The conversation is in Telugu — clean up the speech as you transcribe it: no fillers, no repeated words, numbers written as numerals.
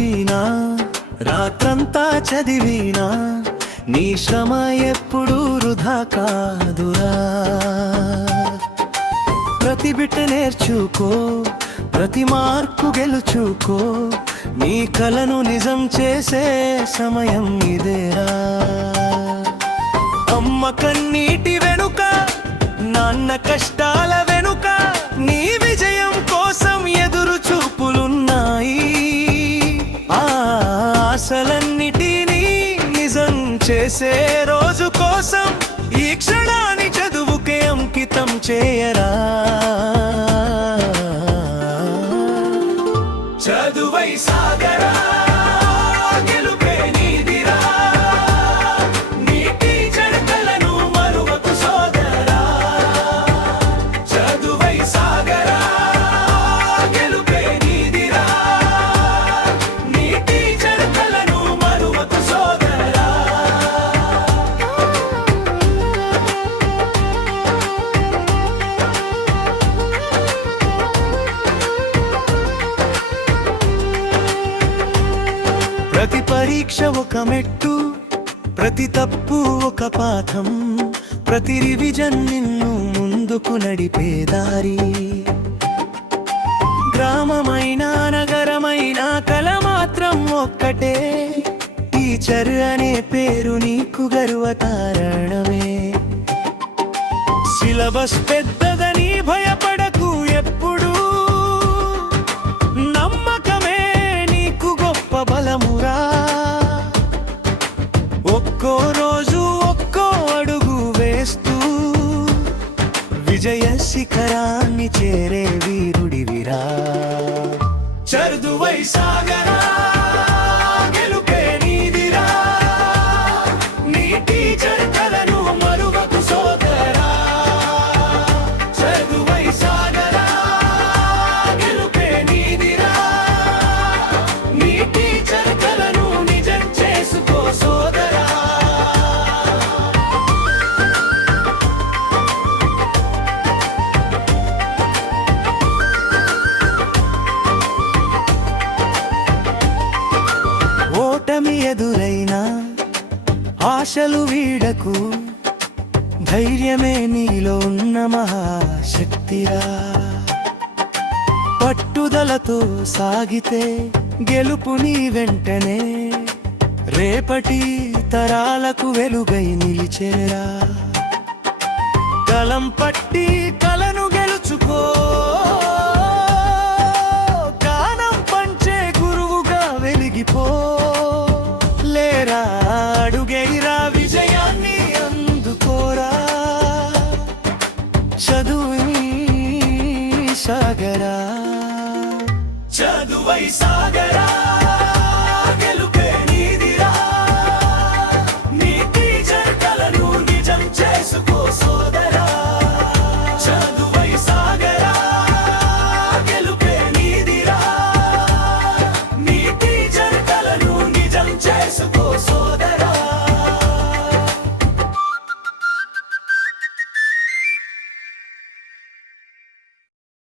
రాసినా రాత్రంతా చదివినా నీ శ్రమ ఎప్పుడు వృధా కాదురా. ప్రతి బిడ్డ నేర్చుకో, ప్రతి మార్కు గెలుచుకో, నీ కలను నిజం చేసే సమయం ఇదేరా. అమ్మ కన్నీటి వెనుక, నాన్న కష్టాల వెనుక నీ విజయం కోసం ఎదురు చూపులున్నాయి. ఆ ఆశలన్నిటినీ నిజం చేసే రోజు కోసం ఈ క్షణాన్ని చదువుకే అంకితం చేయరా. చదువై సాగరా, గెలుపే నీదిరా, నీ టీచర్ కలను మరువకు సోదరా. చదువై సాగరా, గెలుపే నీదిరా, నీ టీచర్ కలను మరువకు సోదరా. ప్రతి పరీక్ష ఒక మెట్టు, ప్రతి తప్పు ఒక పాఠం, ప్రతి రివిజన్ నిన్ను ముందుకు నడిపే దారి. గ్రామమైనా నగరమైనా కల మాత్రం ఒక్కటే, టీచర్ అనే పేరు నీకు గర్వకారణమే. సిలబస్ పెద్దదని భయపడకు ఎప్పుడు, నమ్మకమే నీకు గొప్ప బలమురా. ఒక్కో రోజు ఒక్కో అడుగు వేస్తూ విజయ శిఖరాన్ని చేరే వీరుడివిరా. చదువై సాగరా, గెలుపే నీదిరా, నీ టీచర్ కలను మరువకు సోదరా. చదువై సాగరా, గెలుపే నీదిరా, నీ టీచర్ కలను నిజం చేసుకో సోదరా. ఓటమి ఎదురైనా ఆశలు వీడకు, ధైర్యమే నీలో ఉన్న మహాశక్తిరా. పట్టుదలతో సాగితే గెలుపు నీ వెంటనే, రేపటి తరాలకు వెలుగై నిలిచేరా. కలం పట్టి కలను గెలుచుకో, గానం పంచే గురువుగా వెలిగిపో. లేరా అడుగైరా, విజయాన్ని అందుకోరా. చదువై సాగరా, చదువై సాగరా,